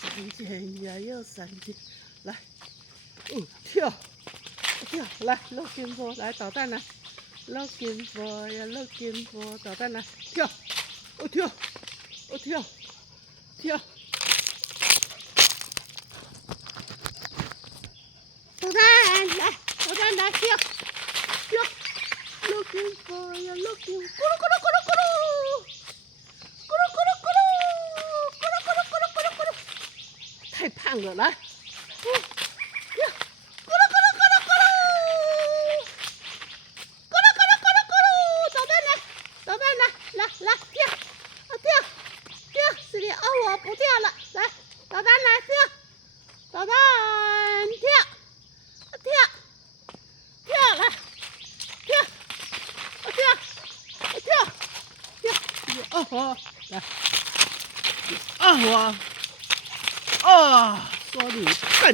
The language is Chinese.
闪电呀，又闪电，来，跳，跳，来，looking for，来导弹来，looking for 呀，looking for，导弹来，跳，跳，跳，跳，导弹来，导弹来，跳，跳，looking for 呀，looking，咕噜咕噜咕噜咕噜。太胖了，来，咕噜咕噜咕噜咕噜咕噜，咕噜咕噜咕噜咕噜，导弹来，导弹来，跳，跳，是你我不跳了，来，导弹来跳，导弹跳来，跳，来，说你笨。